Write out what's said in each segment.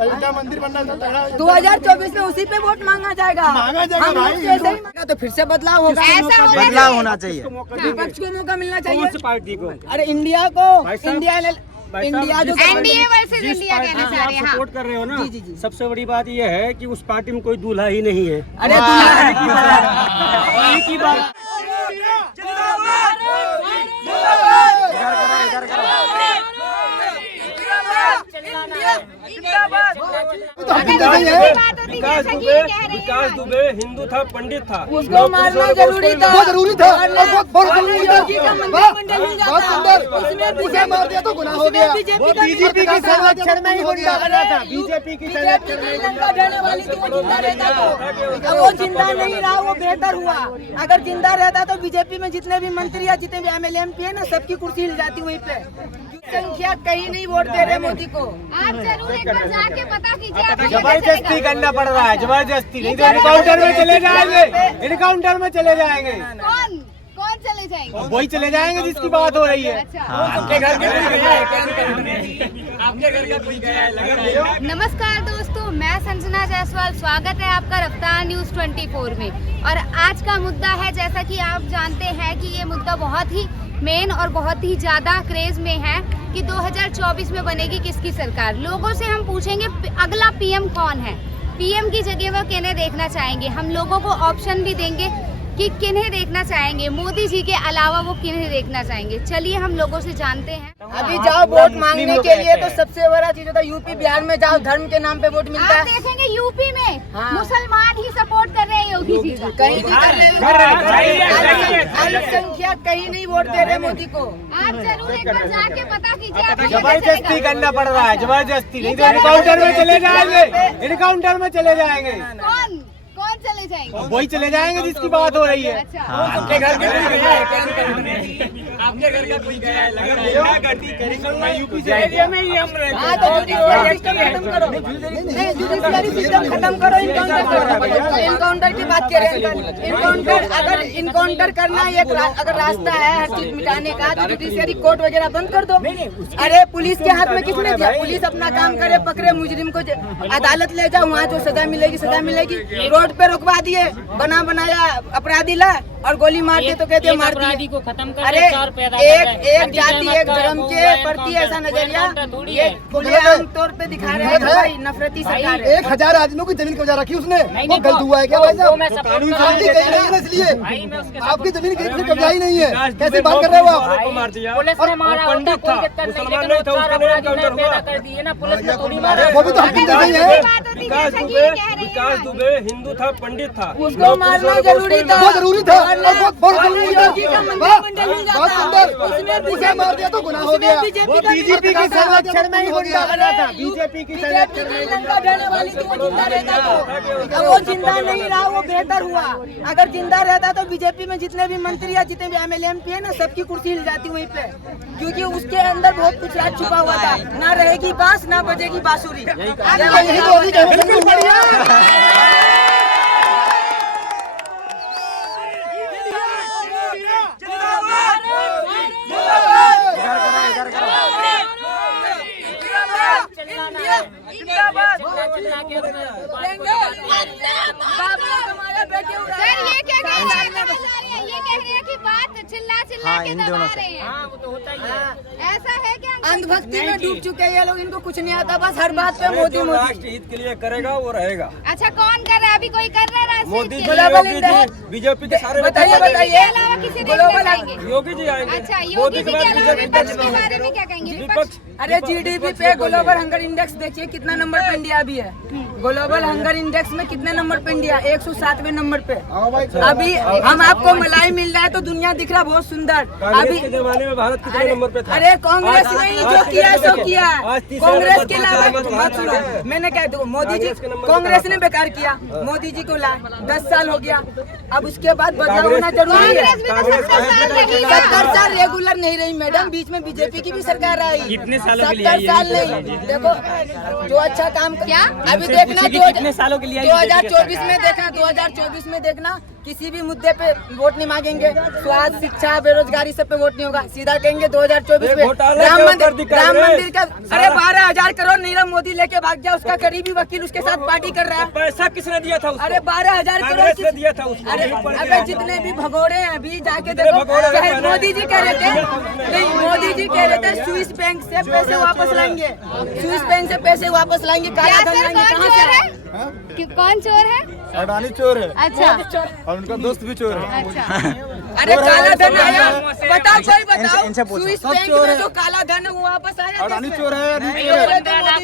अयोध्या मंदिर बनना था, 2024 में उसी पे वोट मांगा जाएगा भाई। तो फिर से बदलाव होगा, ऐसा होगा, बदलाव होना चाहिए। विपक्ष को मौका मिलना चाहिए। कौन सी पार्टी को? अरे इंडिया को, इंडिया जो एनडीए वर्सेस इंडिया कहना चाह रहे हैं। हाँ। सपोर्ट कर रहे हो ना। जी, जी। सबसे बड़ी बात यह है कि उस पार्टी में कोई दूल्हा ही नहीं है। अरे की बात विकास दुबे हिंदू था, पंडित था, उसको मारना जरूरी था, बहुत जरूरी था, बहुत जरूरी था। बहुत सुंदर, उसे मार दिया तो गुनाह हो गया। बीजेपी की संरक्षण में ही गुंडा बना था। बीजेपी की वो जिंदा नहीं रहा, वो बेहतर हुआ। अगर जिंदा रहता तो बीजेपी में जितने भी मंत्री या जितने भी एमएलए एमपी है ना, सबकी कुर्सी हिल जाती वहीं पे। संख्या कहीं नहीं वोट दे रहे मोदी को। आप जरूर एक बार जाके पता कीजिए। आपको जबरदस्ती करना पड़ रहा है, जबरदस्ती नहीं तो इनकाउंटर में चले जाएंगे, इनकाउंटर में चले जाएंगे। कौन चले जाएंगे? वही चले जाएंगे जिसकी बात हो रही है। अच्छा। आपके घर का कोई गया है? नमस्कार दोस्तों, मैं संजना जायसवाल। स्वागत है आपका रफ्तार न्यूज 24 में। और आज का मुद्दा है, जैसा कि आप जानते हैं कि ये मुद्दा बहुत ही मेन और बहुत ही ज़्यादा क्रेज में है कि 2024 में बनेगी किसकी सरकार। लोगों से हम पूछेंगे अगला पीएम कौन है, पीएम की जगह वो किन्हें देखना चाहेंगे। हम लोगों को ऑप्शन भी देंगे कि किन्हें देखना चाहेंगे, मोदी जी के अलावा वो किन्हें देखना चाहेंगे। चलिए हम लोगों से जानते हैं। अभी जाओ वोट मांगने के लिए तो सबसे बड़ा चीज होता है यूपी बिहार में जाओ, धर्म के नाम पे वोट मिलता आप है। देखेंगे यूपी में हाँ। मुसलमान ही सपोर्ट कर रहे हैं योगी जी का। कहीं भी कर रहे हैं, अल्पसंख्यक कहीं नहीं वोट दे रहे मोदी को। आप जरूर एक बार जाके पता कीजिए। आपको पता जबरदस्ती चलेगा। करना पड़ रहा है, जबरदस्ती नहीं तो इनकाउंटर में चले जाएंगे, इनकाउंटर में चले जाएंगे। कौन चले जाएंगे? वही चले जाएंगे जिसकी बात हो रही है। अच्छा। आपके घर का कोई गया है? यूपी से एरिया में ही हम रहते हाँ, तो जुडिशियरी सिस्टम खत्म करो। नहीं, जुडिशियरी सिस्टम खत्म करो, इनकाउंटर की बात करें। इनकाउंटर, अगर इनकाउंटर करना एक अगर रास्ता है हर चीज मिटाने का, तो जुडिशियरी कोर्ट वगैरह बंद कर दो। अरे पुलिस के हाथ में किसने दिया? पुलिस अपना काम करे, पकड़े मुजरिम को, अदालत ले जाओ, वहाँ जो सजा मिलेगी सजा मिलेगी। रोड पे रुकवा दिए, बना बनाया अपराधी ला और गोली मार दिए तो कहते हैं मार दिए। को खत्म कर अरे एक जाति एक धर्म के प्रति ऐसा नजरिया ये खुलेआम तौर पे दिखा रहे हैं भाई, नफरती सरकार है। 1000 आदमियों की जमीन कब्जा रखी उसने, वो गलत हुआ है क्या भाई साहब? कानून आपकी कहीं नहीं है ना, इसलिए आपकी जमीन किसी ने कब्जा ही नहीं है। कैसे बात कर रहे हो आप? मार दिया। पुलिस ने मारा होता कोई दिक्कत नहीं, लेकिन वो चार अपराधी नए पैदा कर दिए ना, पुलिस ने थोड़ी मारा। वो भी तो हम जिंदा नहीं है। विकास दुबे हिंदू था, पंडित था, उसको मारना जरूरी था, बहुत जरूरी था, बहुत जरूरी था। योगी का बहुत सुंदर, उसे मार दिया तो गुनाह हो गया। बीजेपी की संरक्षण में ही गुंडा बना था। बीजेपी की लंका ढाने वाली थी, वो जिंदा रहता तो वो जिंदा नहीं रहा, वो बेहतर हुआ। अगर जिंदा रहता तो बीजेपी में जितने भी मंत्री या जितने भी एमएलए एमपी है ना, सबकी कुर्सी हिल जाती वहीं पे, क्योंकि उसके अंदर बहुत कुछ राज छुपा हुआ था। ना रहेगी बांस, ना बजेगी बांसुरी। बिल्कुल बढ़िया। सर ये क्या कह रहे हैं? ये कह रहे हैं कि बात चिल्ला के दबा रहे हैं। हाँ, वो तो होता ही है। ऐसा है क्या? अंधभक्ति में डूब चुके हैं ये लोग, इनको कुछ नहीं आता, बस हर बात पे मोदी मोदी। राष्ट्र हित के लिए करेगा वो रहेगा। अच्छा, कौन कर रहा है? अभी कोई कर रहा है राष्ट्रीय मोदी के जी, लिए? योगी जी, बीजेपी के सारे बताइए मोदी जी के बताइए, अलावा किसे देखना ग्लोबल चाहेंगे? योगी जी आएंगे। अच्छा, मोदी योगी जी के के बाद अलावा बीजेपी विपक्ष के बारे में क्या कहेंगे? विपक्ष अरे जीडीपी पे ग्लोबल हंगर इंडेक्स देखिए कितना नंबर पे इंडिया भी है। ग्लोबल हंगर इंडेक्स में कितने नंबर पे इंडिया? 107वें नंबर पे। अभी हम आपको मलाई मिल रहा है तो दुनिया दिख रहा बहुत सुंदर। अभी के जमाने में भारत कितने नंबर पे था? अरे कांग्रेस ने ही जो किया सो किया। आज तीसरे कांग्रेस नंबर के पे अलावा भारत मत सुनो, है। मैंने कह दो मोदी जी, कांग्रेस के नंबर कांग्रेस ने बेकार किया, मोदी जी को ला 10 साल हो गया। अब उसके बाद बदलाव होना जरूरी है। कांग्रेस भी तो 70 साल रही है। 70 साल रेगुलर नहीं रही मैडम, बीच में बीजेपी की भी सरकार आई। कितने सालों के लिए 70 साल नहीं। देखो जो अच्छा काम क्या? अभी देखना कितने सालों के लिए आई? 2024 में देखना, 2024 में देखना किसी भी मुद्दे पे वोट नहीं मांगेंगे। स्वास्थ्य, शिक्षा, बेरोजगारी सब पे वोट नहीं होगा। सीधा कहेंगे 2024 में राम मंदिर का, अरे 12,000 करोड़ नीरव मोदी लेके भाग गया, उसका करीबी वकील उसके साथ पार्टी कर रहा है। पैसा किसने दिया था? अरे 12,000 करोड़ दिया था उसको। अरे जितने भी भगोड़े हैं अभी जाके देखो, मोदी जी कह रहे थे, नहीं मोदी जी कह रहे थे स्विस बैंक से पैसे वापस लाएंगे, स्विस बैंक से पैसे वापस लाएंगे, काला धन लाएंगे। कहाँ से है? कौन चोर है? अडानी चोर है अच्छा, और उनका दोस्त भी चोर है। अच्छा। अरे काला धन आया, बताओ कोई बताओ, स्विस बैंक में जो काला धन है वो वापस आया? अडानी चोर है, मेरे 15 लाख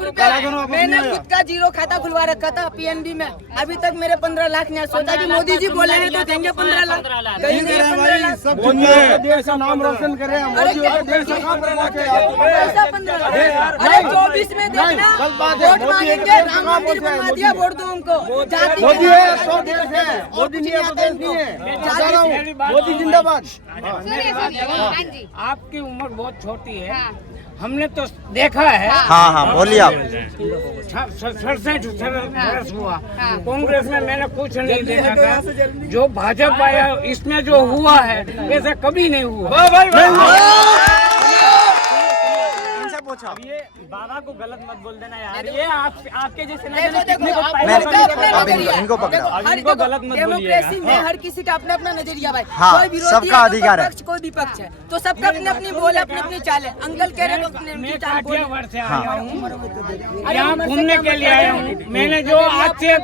रुपए मैंने खुद का जीरो खाता खुलवा रखा था पीएनबी में, अभी तक मेरे 15 लाख नहीं। सोचा कि मोदी जी बोले हैं तो देंगे 15 लाख, कहीं नहीं 15 लाख। सब देश का नाम रोशन कर रहे हैं। मोदी और देश का काम करना पैसा 15 लाख। अरे 24 में देखना वोट मांगेंगे, राम मंदिर बनवा दिया, वोट दो हमको। जाति मोदी है तो देश है, मोदी नहीं है तो देश नहीं है। मोदी जिंदाबाद। सुनिए सुनिए, हाँ जी। आपकी उम्र बहुत छोटी है, हमने तो देखा है। हाँ हाँ बोलिए आप। 67 वर्ष हुआ, कांग्रेस में मैंने कुछ नहीं देखा था। जो भाजपा आया इसमें जो हुआ है वैसा कभी नहीं हुआ। पूछो। अब ये बाबा को गलत मत बोल देना यार, ये आपके जैसे इनको पकड़ो। इनको गलत मत बोलिए। डेमोक्रेसी में हर किसी का अपना अपना नजरिया भाई, हाँ, कोई विरोधी सबका है, अधिकार है। कोई विपक्ष है, तो सबका अपनी अपनी बोल है, अपनी अपनी चाल है। अंकल कह रहे हैं अपनी अपनी मैं चाल बोल। काठियावाड़ से आया हूँ, यहाँ घूमने के लिए आया हूँ। मैंने जो आज से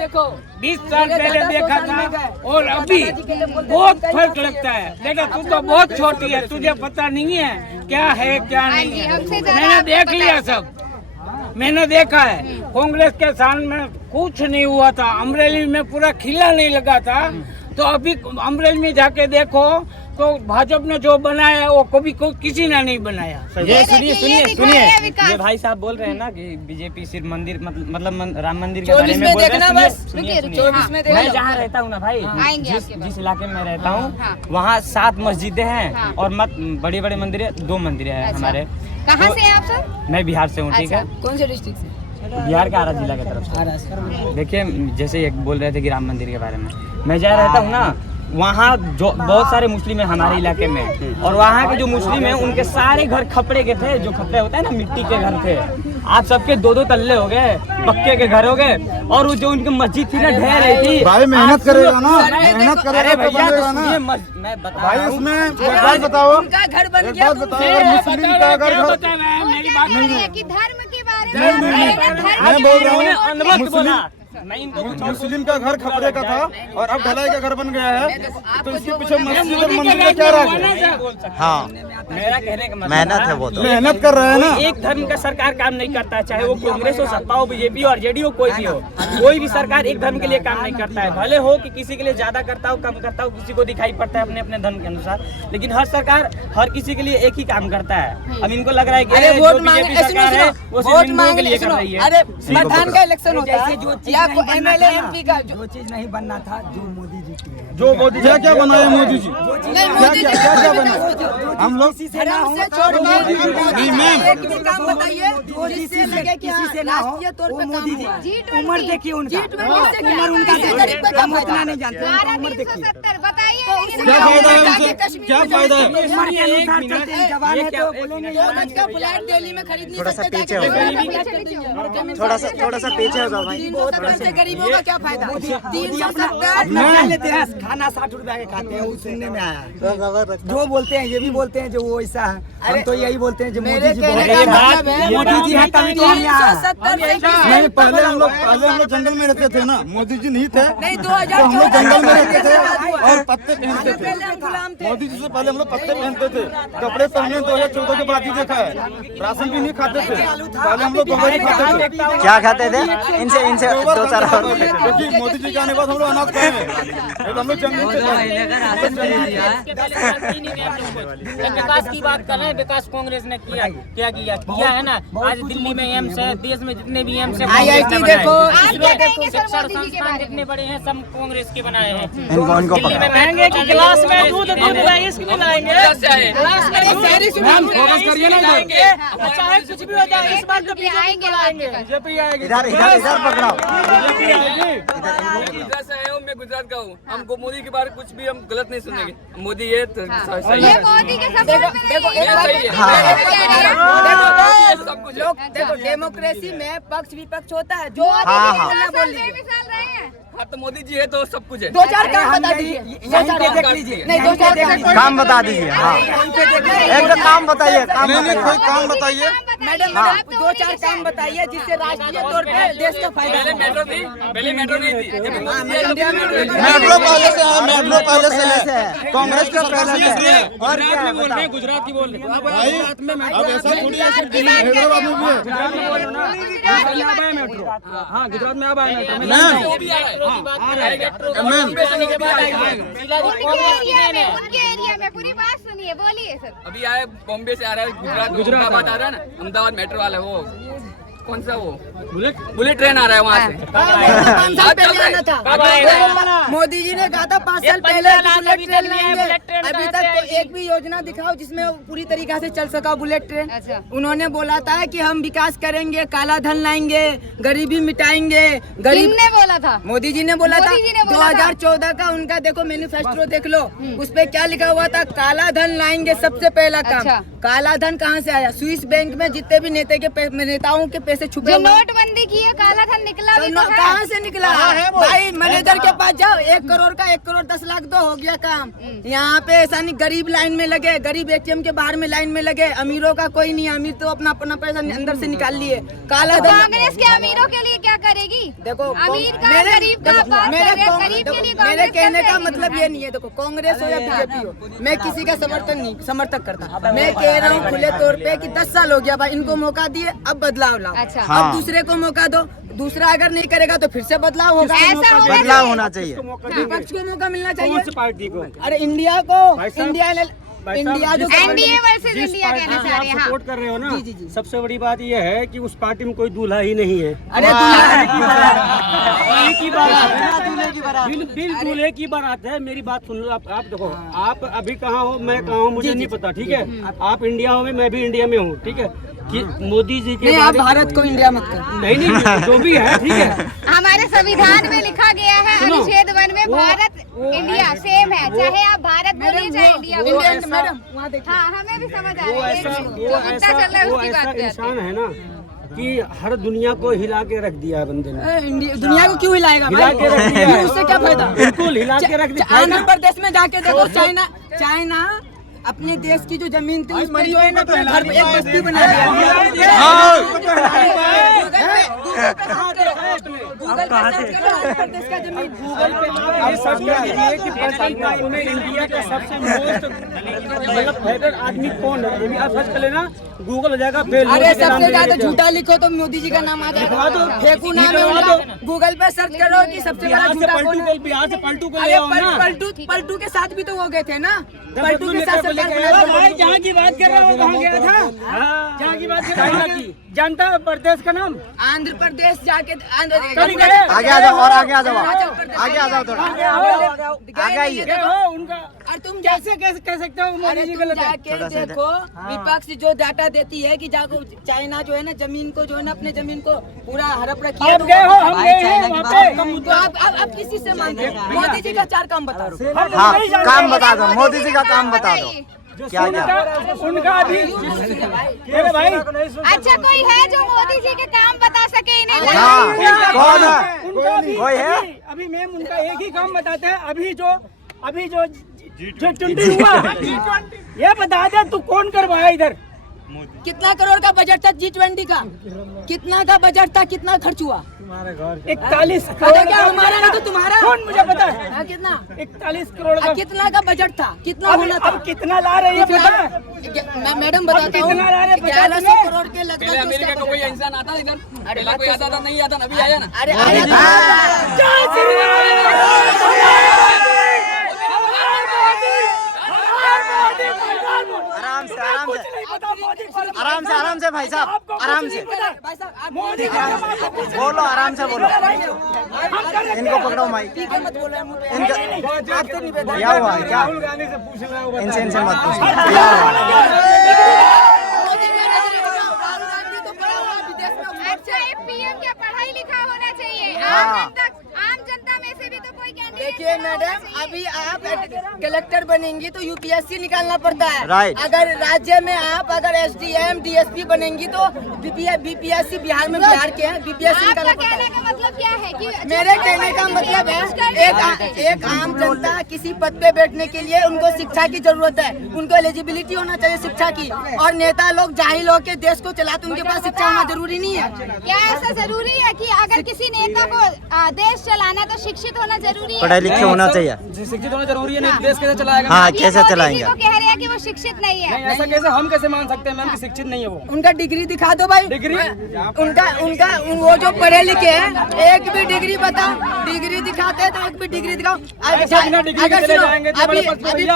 20 साल पहले देखा था और अभी बहुत फर्क लगता है। देखा तू तो बहुत छोटी है, तुझे पता नहीं है क्या है क्या नहीं है। मैंने देख लिया सब, मैंने देखा है। कांग्रेस के साल में कुछ नहीं हुआ था, अमरेली में पूरा खिला नहीं लगा था। तो अभी अमरेली में जाके देखो तो भाजपा ने जो बनाया है वो कभी किसी ने नहीं बनाया। ये सुनिए सुनिए दिखा सुनिए, रहे हैं विकास। ये भाई साहब बोल रहे हैं ना कि बीजेपी सिर्फ मंदिर मतलब राम मंदिर के 24 बारे में में बोल रहे देखना हैं। बस, सुनिए, सुनिए। 24 में देखना। मैं जहाँ रहता हूँ ना भाई, आएंगे आपके पास। जिस इलाके में मैं रहता हाँ। हूँ वहाँ 7 मस्जिदें हैं हाँ। और बड़े बड़े मंदिर है, 2 मंदिर है अच्छा। हमारे। कहाँ तो से हैं आप सर? मैं बिहार से हूँ, ठीक है। कौन से डिस्ट्रिक्ट से? बिहार के आरा जिला की तरफ से। देखिए जैसे एक बोल रहे थे कि राम मंदिर के बारे में, मैं जहाँ रहता हूँ ना वहाँ जो बहुत सारे मुस्लिम है हमारे इलाके में, और वहाँ के जो मुस्लिम हैं उनके सारे घर खपड़े के थे। जो खपड़े होता है ना, मिट्टी के घर थे। आज सबके 2-2 तल्ले हो गए, पक्के के घर हो गए। और वो जो उनकी मस्जिद थी ना, ढह रही थी। भाई मेहनत करेगा ना, मेहनत अरे करेगा तो भैया बनेगा ना। मैं बता भाई रहा हूँ। उसमें एक बात बताओ, उनका घर बन एक गया बात तो बताओ, मुस्लिम का अगर क्या घर बता रहे हैं? वो मेरी क्या बात कह रहे हैं कि धर्म के बारे नहीं, में नहीं, धर्म मैं के बोल बारे रहा में- हूँ अनवक्त बोला। मैं इनको मुस्लिम का घर खपड़े का था और अब ढलाई का घर बन गया है, तो इसके पीछे मस्जिद और मंदिर का क्या राज है? हाँ मेरा कहने का मतलब मेहनत है वो तो। मेहनत कर रहे हैं ना। एक धर्म का सरकार काम नहीं करता है, चाहे वो कांग्रेस हो, सत्ता हो, बीजेपी हो, आरजेडी हो, कोई भी हो। कोई भी सरकार एक धर्म के लिए काम नहीं करता है। भले हो कि किसी के लिए ज्यादा करता हो, कम करता हो, किसी को दिखाई पड़ता है अपने अपने धर्म के अनुसार, लेकिन हर सरकार हर किसी के लिए एक ही काम करता है। अब इनको लग रहा है कि अरे जो वोट बीजेपी मांगे, सरकार है वो सिर्फ वोट हिंदुओं के लिए मांगे, कर रही है। अरे प्रधान का इलेक्शन होता है या एमएलए एमपी का, जो चीज नहीं बनना था जो मोदी जी की है। जो मोदी जी क्या बनाए मोदी जी, नहीं क्या मोदी जी क्या क्या को बना हम लोग। धर्म से छोड़ के नहीं, मैम। एक भी काम बताइए जिससे लगे कि किसी से ना हो, राष्ट्रीय तौर वो पे मोदी काम जी हुआ। G20 उम्र देखिए उनका, G20 से क्या? उम्र उनका किसी गरीब को क्या हम फायदा? उतना नहीं जानते, उनका उम्र देखिए। 12,370 बताइए लेकिन क्या फायदा है उनसे, क्या फायदा है? उम्र के अनुसार चलते हैं, जवान है तो बोलेंगे। 2 गज का फ्लैट दिल्ली में खरीद नहीं थोड़ा सा सकते, पीछे जाके हो जाओ। गरीबी कर देंगे। थोड़ा सा पीछे हो जाओ भाई। 370 से गरीबों का क्या फायदा? मोदी अपना 370 क्या लेते हैं, खाना 60 रुपया के खाते हैं, वो सुनने में आया है। जो बोलते हैं ये भी बोलते हैं जो वो ऐसा है, हम तो यही बोलते हैं जो मेरे मोदी जी कहने बोलते का हैं। मतलब है मोदी जी हैं तभी तो हम यहाँ हैं। 370 से नहीं, पहले हम लोग जंगल में रहते थे ना, मोदी जी नहीं थे नहीं, तो हम लोग 2014 जंगल में रहते थे में और पत्ते पहनते थे। पहले हम गुलाम थे। मोदी जी से पहले हम लोग पत्ते पहनते थे, कपड़े पहने 2014 के बाद ही देखा है। राशन भी नहीं खाते थे, पहले हम लोग गोबर ही खाते थे। क्या खाते थे? इनसे 2-4 और पूछे। क्योंकि मोदी जी के आने के बाद हम लोग अनाज खाए हैं। हम लोग जंगल से विकास की बात कर रहे हैं। विकास कांग्रेस ने किया किया है ना। आज दिल्ली में एम्स है, देश में जितने भी एम्स है IIT देखो, आप क्या कहेंगे सर शिक्षण मोदी जी के संस्थान बारे में? जितने बड़े हैं सब कांग्रेस के बनाए हैं। इनको पकड़ो। कहेंगे कि गिलास में दूध राइस मिलाएंगे, गिलास में मैम फोकस करिए ना इधर। चाहे कुछ भी हो जाए, इस बार तो ये आएंगे आपके पास। बीजेपी आएगी। इधर इधर इधर पकड़ाओ। गुजरात से आया हूँ, मैं गुजरात का हूँ। हमको मोदी के बारे कुछ भी हम गलत नहीं सुनेंगे। मोदी ये सही ये है, मोदी के सपोर्ट में देखो नहीं एक बात सही है। सब कुछ लोग देखो डेमोक्रेसी में पक्ष विपक्ष होता है, जो हाँ, हाँ। बोल लीजिए। बेमिसाल रहे हैं। हाँ, तो मोदी जी है तो सब कुछ है। दो चार काम बता दीजिए, देख लीजिए। नहीं दो चार काम बता दीजिए। हाँ एक तो काम बताइए, काम नहीं बताइए। कोई काम बताइए। मैडम हाँ। मैडम दो चार काम बताइए जिससे राष्ट्रीय तौर पे देश का फायदा पहले हो। मेट्रो थी, पहले मेट्रो नहीं थी। जब मोदी जी आए, इंडिया में मेट्रो है। मेट्रो पहले से है, मेट्रो पहले से है। कांग्रेस का पहले से है। और क्या है बताओ। गुजरात की बोल रहे हैं। भाई अब ऐसा थोड़ी है कि दिल्ली हैदराबाद में भी है। मेट्रो, हाँ गुजरात में अब आया मेट्रो। मैम वो भी आ रहा है। मैम बॉम्बे से निकल के आएगा। उनके एरिया में पूरी बात सुनिए, बोलिए सर। अभी आए, बॉम्बे से आ रहा है, गुजरात अहमदाबाद आ रहा है ना, अहमदाबाद मेट्रो वाला वो कौन सा वो बुलेट ट्रेन आ रहा है वहाँ से। 5 साल पहले आना था। मोदी जी ने कहा था 5 साल पहले बुलेट ट्रेन लाएंगे। अभी तक तो एक भी योजना दिखाओ जिसमें पूरी तरीका से चल सका बुलेट ट्रेन। अच्छा। उन्होंने बोला था कि हम विकास करेंगे, काला धन लाएंगे, गरीबी मिटाएंगे। गरीब किसने बोला था? मोदी जी ने बोला था। मोदी जी ने बोला था। 2014 का उनका देखो मैनिफेस्टो देख लो, उस पे क्या लिखा हुआ था, काला धन लाएंगे सबसे पहला काम। अच्छा। काला धन कहाँ से आया? स्विस बैंक में जितने भी नेताओं के पैसे छुपे जो हुए हैं। नोटबंदी की है, काला धन निकला भी तो है। कहाँ से निकला? भाई मैनेजर के पास जाओ, 1 करोड़ का 1 करोड़ 10 लाख दो, हो गया काम। यहाँ पे ऐसा नहीं, गरीब लाइन में लगे, गरीब एटीएम के बाहर में लाइन में लगे, अमीरों का कोई नहीं, अमीर तो अपना अपना पैसा अंदर से निकाल लिए। काला धन कांग्रेस के अमीरों के लिए क्या करेगी? देखो अमीर का गरीब का बात कर रहे हैं, गरीब के लिए मेरे कांग्रेस कहने का करेगी। मतलब ये नहीं है, देखो कांग्रेस हो या बीजेपी हो, मैं किसी का समर्थक करता। मैं कह रहा हूँ खुले तौर पे कि 10 साल हो गया भाई, इनको मौका दिए, अब बदलाव लाओ। अच्छा। अब दूसरे को मौका दो, दूसरा अगर नहीं करेगा तो फिर से बदलाव होगा। ऐसा होगा बदलाव होना चाहिए। विपक्ष को मौका मिलना चाहिए। पार्टी को अरे इंडिया को, इंडिया जो एनडीए वर्सेस इंडिया कहना चाह रहे हैं। हाँ। सपोर्ट कर रहे हो ना, जी, जी, जी। सबसे बड़ी बात यह है कि उस पार्टी में कोई दूल्हा ही नहीं है। अरे दूल्हा है। बिल दूल्हे की बारात है। मेरी बात सुन लो, आप देखो, आप अभी कहाँ हो, मैं कहाँ हूँ, मुझे नहीं पता, ठीक है। आप इंडिया हो, मैं भी इंडिया में हूँ, ठीक है। कि मोदी जी के नहीं, आप भारत को इंडिया मत करो। नहीं जो भी है, ठीक है। हमारे संविधान में लिखा गया है, अनुच्छेद 1 में भारत इंडिया सेम है, चाहे आप भारत बोलिए चाहे इंडिया बोलिए। मैडम वहाँ देखिए। हाँ, हमें भी समझ आ वो रहा है। ऐसा जो मुद्दा चल रहा है वो उसकी ऐसा बात करते हैं। इंसान है ना कि हर दुनिया को हिला के रख दिया है बंदे ने। दुनिया को क्यों हिलाएगा हिला के रख दिया है। उससे क्या फायदा? बिल्कुल हिला के रख दिया। आंध्र प्रदेश में जाके देखो, चाइना अपने देश की जो जमीन थी उस पर जो है ना अपने घर पे एक बस्ती बना दिया। गूगल पे सर्च करो आंध्र प्रदेश का जमीन, गूगल पे ये सब कह दीजिए कि प्रेजेंट टाइम में इंडिया का सबसे मोस्ट मतलब फेवरेट आदमी कौन है, ये भी आप सर्च कर लेना, गूगल हो जाएगा। अरे सबसे ज्यादा झूठा लिखो तो मोदी जी का नाम आ जाएगा। फेंकू नाम है उनका, गूगल पे सर्च करो कि सबसे बड़ा झूठा कौन है। बिहार से पलटू को ले अरे आओ ना। पलटू के साथ भी तो वो गए थे ना, पलटू के साथ सरकार भाई जहाँ की बात कर रहा हूँ कहाँ गया था, जहाँ की बात कर रहा हूँ जानता है प्रदेश का नाम? आंध्र प्रदेश जाके आगे आ जाओ, और आगे आ जाओ, आगे आ जाओ, थोड़ा आगे आइए। देखो उनका, और तुम कैसे कह सकते हो मोदी जी गलत है? जाके देखो, विपक्ष जो डाटा देती है कि जाको चाइना जो है ना जमीन को जो है ना अपने जमीन को पूरा हड़प रखी है। आप गए हो, हम गए हैं वहाँ पे। तो आप किसी से मानते हो? मोदी जी का 4 काम बताओ। हाँ काम बता दो, मोदी जी का काम बता दो। क्या उनका अभी मेरे भाई अच्छा कोई है जो मोदी जी के काम बता सके इन्हें? हाँ कौन है? उनका कोई है? अभी मैम उनका एक ही काम बताते हैं। अभी जो G20 हुआ, ये बता दे तू कौन करवाया इधर? कितना करोड़ का बजट था G20 का? कितना का बजट था, कितना खर्च हुआ? 41 अरे करोड़ क्या हमारा ना तो तुम्हारा? कौन मुझे पता है? हाँ, कितना 41 करोड़ का कितना का बजट था, कितना होना था? अब कितना ला रहे हैं पता है? मैं मैडम बताता हूँ, कितना ला रहे हैं? 1100 करोड़ के पहले लगभग अमेरिका का कोई इंसान आता था इधर, पहला कोई आता था, नहीं आता, अभी आया ना। अरे आया था। आराम से, आराम से, आराम से भाई साहब, आराम से भाई साहब आप मोदी का बोलो, आराम से बोलो। इनको पकड़ो माइक, ठीक है मत बोलो मुंह पे। इनका आपसे निवेदन क्या हुआ है क्या? इनसे मत पूछो क्या हुआ अच्छा, ये पीएम क्या पढ़ाई लिखा होना चाहिए? हाँ। आम जनता में से भी तो कोई कैंडिडेट देखिए मैडम, अभी आप कलेक्टर बनेंगी तो यूपीएससी निकालना पड़ता है। राइट। अगर राज्य में आप अगर एसडीएम डीएसपी बनेंगी तो बीपीएससी बिहार में बिहार के हैं, बीपीएससी आपका निकालना पड़ता कहने है। का मतलब क्या है कि मेरे कहने का मतलब है एक आम जनता किसी पद पे बैठने के लिए उनको शिक्षा की जरूरत है, उनको एलिजिबिलिटी होना चाहिए शिक्षा की। और नेता लोग जाहिल होकर देश को चलाते, उनके पास शिक्षा होना जरूरी नहीं है। क्या ऐसा जरूरी है कि अगर किसी नेता को देश चलाना तो शिक्षित होना जरूरी है? पढ़ाई लिखे होना चाहिए। शिक्षित होना जरूरी है, नहीं देश कैसे चलाएगा? हाँ, ये कैसे मोदी जी चलाएंगे? को कह रहे हैं कि वो शिक्षित नहीं है। ऐसा कैसे हम कैसे मान सकते हैं मैम कि शिक्षित नहीं है वो? उनका डिग्री दिखा दो भाई। डिग्री? उनका वो जो पढ़े लिखे हैं, एक भी डिग्री बताओ, डिग्री दिखाते हैं तो एक भी डिग्री दिखाओ। बिना डिग्री के चले जाएंगे तो बड़े पद पे अभी भैया।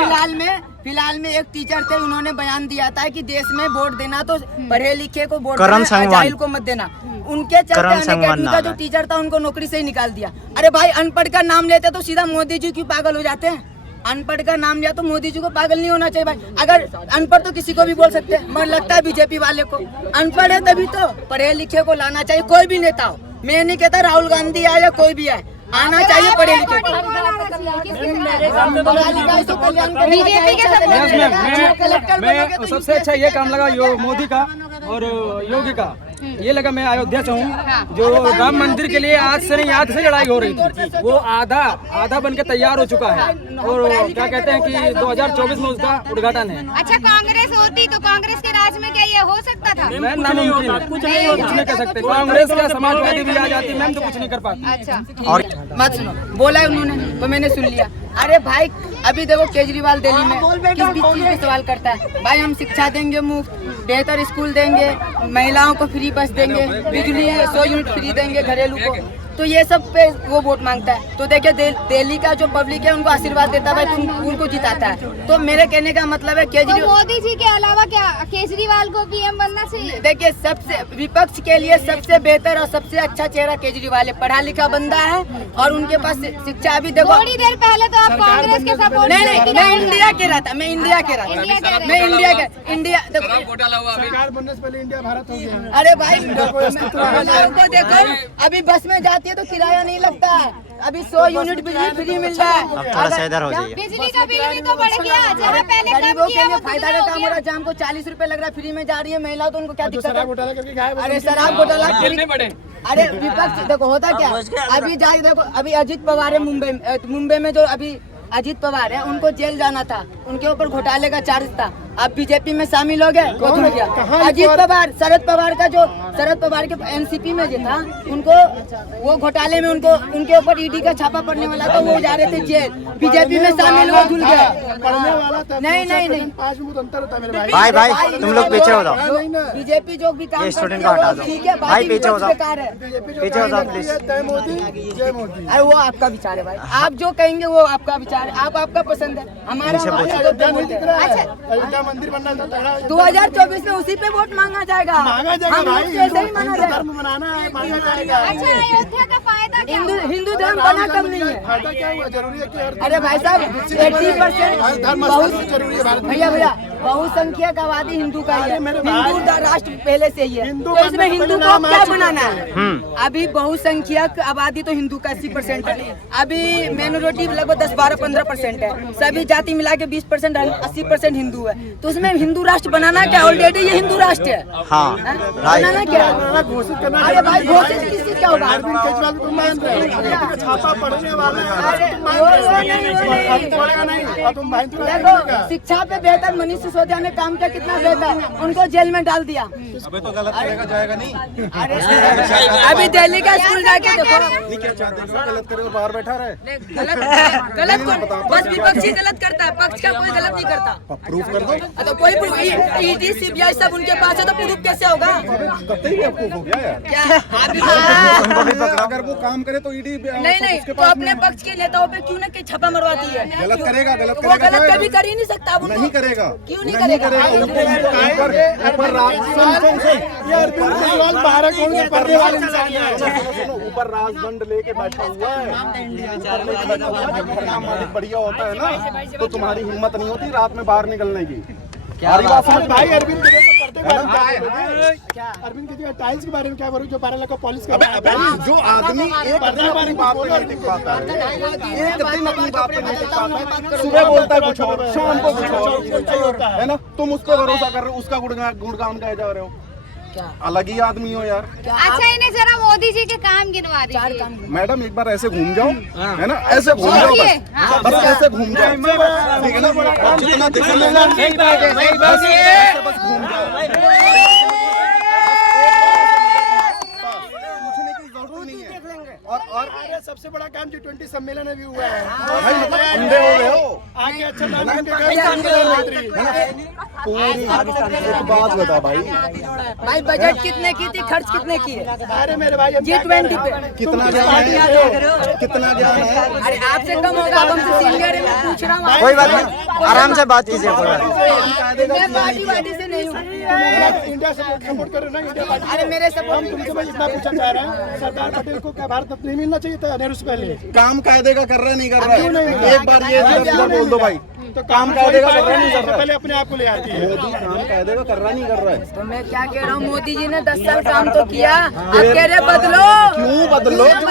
फिलहाल में एक टीचर थे, उन्होंने बयान दिया था कि देश में वोट देना तो पढ़े लिखे को वोट करण देना, संगवान। जाहिल को मत देना। उनके करण चलते संगवान उनका नाम जो है। टीचर था उनको नौकरी से ही निकाल दिया। अरे भाई, अनपढ़ का नाम लेते तो सीधा मोदी जी क्यों पागल हो जाते हैं? अनपढ़ का नाम लिया तो मोदी जी को पागल नहीं होना चाहिए भाई। अगर अनपढ़ तो किसी को भी बोल सकते हैं, मगर लगता है बीजेपी वाले को अनपढ़ है तभी तो पढ़े लिखे को लाना चाहिए। कोई भी नेता हो, मैं नहीं कहता राहुल गांधी आए या कोई भी आए, आना चाहिए पढ़े लिखे को। बीजेपी के सब मैं सबसे अच्छा ये काम लगा मोदी का और योगी का, ये लगा। मैं अयोध्या से हूँ, जो राम मंदिर के लिए आज से नहीं आज से लड़ाई हो रही थी, वो आधा बन के तैयार हो चुका है। और क्या कहते हैं कि 2024 में उसका उद्घाटन है। अच्छा, कांग्रेस होती तो कांग्रेस के राज में क्या ये हो सकता था? मैम नामुमकिन है, कुछ नहीं कह सकते। कांग्रेस का समाजवादी भी आ जाती, मैम तो कुछ नहीं कर पाती। अच्छा, और मत सुनो, बोला है उन्होंने तो मैंने सुन लिया। अरे भाई, अभी देखो केजरीवाल दिल्ली में किस भी चीज पे सवाल करता है। भाई, हम शिक्षा देंगे मुफ्त, बेहतर स्कूल देंगे, महिलाओं को फ्री बस देंगे, बिजली 100 यूनिट फ्री देंगे घरेलू को, तो ये सब पे वो वोट मांगता है। तो देखिए दिल्ली का जो पब्लिक है उनको आशीर्वाद देता है भाई, तुम उनको जिताता है। तो मेरे कहने का मतलब है तो केजरीवाल, मोदी जी के अलावा क्या केजरीवाल को पीएम बनना चाहिए? देखिए सबसे विपक्ष के लिए सबसे बेहतर और सबसे अच्छा चेहरा केजरीवाल है। पढ़ा लिखा बंदा है और उनके पास शिक्षा भी देखो। थोड़ी देर पहले तो आप कांग्रेस के सपोर्ट नहीं, मैं इंडिया के रहता, मैं इंडिया के रहता, मैं इंडिया के देखो घोटाला हुआ अभी। अरे भाई, को देखो, अभी बस में जाती है तो किराया नहीं लगता है, अभी 100 यूनिट बिजली फ्री मिल रहा है। अब थोड़ा सा इधर हो जाइए। बिजली का बिल भी तो बढ़ गया, जहाँ पहले कम गरीबों किया के लिए वो फायदा दुगना का हो काम गया। हो रहा है। जहाँ हमको 40 रुपए लग रहा है फ्री में जा रही है महिला, तो उनको क्या दिक्कत है? अरे शराब घोटाला जेल में पड़े। अरे विपक्ष देखो होता क्या, अभी जाके देखो, अभी अजीत पवार है मुंबई में जो अभी अजीत पवार है, उनको जेल जाना था, उनके ऊपर घोटाले का चार्ज था। आप बीजेपी में शामिल हो गए, कौन हो गया? अजीत पवार, शरद पवार का जो शरद पवार के एनसीपी में जो था, उनको वो घोटाले में उनके ऊपर ईडी का छापा पड़ने वाला था, वो जा रहे थे जेल, बीजेपी में शामिल हो घुल गए। नहीं, भाई तुम लोग पीछे हो जाओ। बीजेपी जो भी काम ये स्टूडेंट करती को है हटा वो दो। ठीक है, भाई बाकी पीछे हो विपक्ष जाओ। बेकार है। पीछे हो जाओ प्लीज। अरे वो आपका विचार है भाई, आप जो कहेंगे वो आपका विचार है, आपका पसंद है। हमारा पीछे पूछो। अच्छा, मंदिर 2024 में उसी पे वोट मांगा जाएगा, मांगा जाएगा हम भाई, लोग से ऐसे ही मांगा हिंदू जाएगा। धर्म मनाना है, मांगा जाएगा। अच्छा, अयोध्या का फायदा क्या हुआ? हिंदू धर्म बना कम नहीं है। फायदा क्या हुआ? जरूरी है कि हर अरे भाई साहब, 80% हर धर्म बहुत जरूरी है भारत में। भैया बहुसंख्यक आबादी हिंदू का ही है, मेरे हिंदू राष्ट्र पहले से ही है, हिंदू तो इसमें का हिंदू को नाम आ क्या चुका बनाना है? अभी बहुसंख्यक आबादी तो हिंदू का 80% है, अभी माइनॉरिटी लगभग 10-12-15% है, सभी जाति मिला के 20% 80% हिंदू है, तो उसमें हिंदू राष्ट्र बनाना क्या? ऑलरेडी ये हिंदू राष्ट्र है। हाँ, बनाना क्या? घोषित करना। अरे भाई, घोषित किसी क्या होगा? अरविंद केजरीवाल को तुम मान रहे हो, बीजेपी का छापा पड़ने वाला है, अरे तुम मान वो रहे हो। नहीं। अभी पड़ेगा नहीं, अब तुम भाई तुम देखो, शिक्षा पे बेहतर मनीष सिसोदिया ने काम किया, कितना बेहतर, उनको जेल में डाल दिया। अबे तो गलत करेगा जाएगा नहीं। अरे अभी दिल्ली का स्कूल जाके देखो, नहीं क्या चाहते हैं गलत करे तो बाहर बैठा रहे। गलत कौन? बस विपक्षी गलत करता है, पक्ष का कोई गलत नहीं करता। प्रूफ कर दो। तो कोई ईडी सीबीआई सब उनके पास है, तो प्रूफ कैसे होगा? कतई बेवकूफ हो गया यार। क्या अभी अगर वो काम करे तो ईडी नहीं, तो अपने पक्ष के नेताओं पे क्यों ना छापा मरवाती है? गलत करेगा, गलत वो करेगा गलत जाएगा। कभी कर ही नहीं सकता, अब उनको नहीं करेगा। क्यों क्यों नहीं करेगा? ऊपर ये अरविंद केजरीवाल बाहर कौन से पढ़ने वाले इंसान है? ऊपर राजदंड लेके बैठा हुआ है, मालिक बढ़िया होता है ना, तो तुम्हारी हिम्मत नहीं होती रात में बाहर निकलने की। भाई अरविंद अरविंद केजरीवाल टाइल्स के बारे में क्या बोलूं, जो 12 लाख पॉलिस का जो आदमी एक दिन बात पे नहीं टिक पाता है, एक दिन अपनी बात पे नहीं टिक पाता है, सुबह बोलता है कुछ और, शाम को कुछ और, है ना? तुम उस पर भरोसा कर रहे हो, उसका गुणगान गाए जा रहे हो, अलग ही आदमी हो यार। अच्छा, इन्हें जरा मोदी जी के काम गिनवा दीजिए। मैडम एक बार ऐसे घूम जाओ, है ना, ऐसे घूम जाओ, बस ऐसे घूम जाओ, ठीक है ना, जितना दिखने बस घूम जाओ, पूछने की जरूरत नहीं है। और सबसे बड़ा काम G20 सम्मेलन में भी हुआ है, भाई मतलब अंधे हो गए हो आगे। अच्छा पूरी एक बात बता भाई, बजट कितने की थी, खर्च कितने की है? अरे मेरे भाई G20 पे कितना ज्ञान है, कितना ज्ञान है? अरे आपसे कम होगा, अब हमसे सीनियर है, मैं पूछ रहा हूँ। कोई बात नहीं, आराम से बात कीजिए, कोई बात नहीं। मैं पार्टी से नहीं हूँ। इंडिया सपोर्ट कर रहे हो ना, इंडिया पार्टी। अरे मेरे सपोर्ट हम तुमसे मैं इतना पूछना चाह रहे हैं, सरदार पटेल को क्या भारत रत्न नहीं मिलना चाहिए था नेहरू से पहले? काम कायदे का कर रहा है, नहीं कर रहा है? एक बार ये इधर बोल दो भाई, तो काम कायदे का कर रहा है, नहीं कर रहा है? पहले अपने आप को ले आती है, मोदी काम कायदे का कर रहा नहीं कर रहा है। तो मैं क्या कह रहा हूँ, मोदी जी ने 10 साल काम तो किया, आप कह रहे बदलो। क्यों बदलो? जो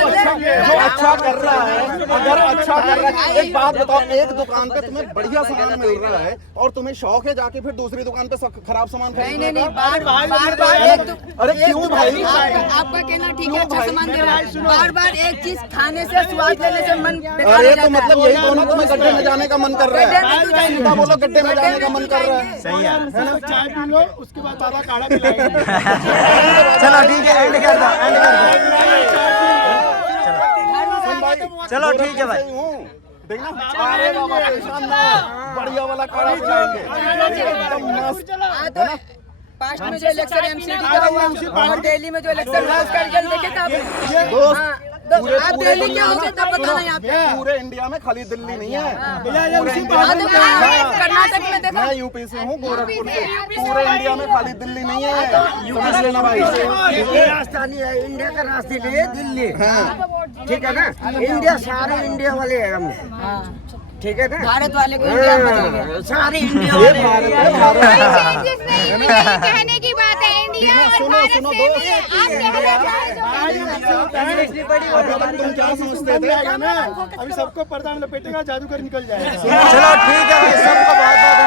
अच्छा कर रहा है, अगर अच्छा कर रहा है, एक बात बताओ, एक दुकान पे तुम्हें बढ़िया सामान मिल रहा है और तुम्हें शौक है जाके फिर दूसरी दुकान पे खराब सामान खरीदने का? अरे क्यों भाई? आपका कहना ठीक है, अच्छा सामान दे रहा है, बार बार एक चीज खाने से, स्वाद लेने से मन बेकार अरे हो तो जाता मतलब है। यही दोनों तुम्हें गड्ढे में जाने का मन कर रहा है, सीधा बोलो, गड्ढे में जाने का मन कर रहा है। सही है, चाय पी लो, उसके बाद बाबा काढ़ा पिलाएंगे। चलो ठीक है, एंड कर दो, एंड कर दो। चलो ठीक है भाई, देखना, अरे बाबा परेशान ना, बढ़िया वाला काढ़ा पिलाएंगे, एकदम मस्त। पास्ट में जो इलेक्शन एमसीडी का हुआ और दिल्ली में जो इलेक्शन हुआ, उसका रिजल्ट देखे थे आप? दोस्त, आप दिल्ली क्या होते तब बताना यहाँ पे। पूरे इंडिया में खाली दिल्ली नहीं है, कर्नाटक में देखो, मैं यूपी से हूँ, गोरखपुर से, पूरे इंडिया में खाली दिल्ली नहीं है, समझ लेना भाई। राजधानी है इंडिया का, राजधानी है दिल्ली, ठीक है ना? इंडिया सारे इंडिया वाले हैं हम, ठीक है ना? भारत वाले को इंडिया में सारे इंडिया वाले चेंजेस नहीं हुए, कहने की बात है, इंडिया और भारत सुनो सेम ही है। आप तुम क्या समझते थे? अभी सबको पर्दा में लपेटेगा, जादूगर निकल जाएगा। चलो ठीक है भाई, सबको बहुत बहुत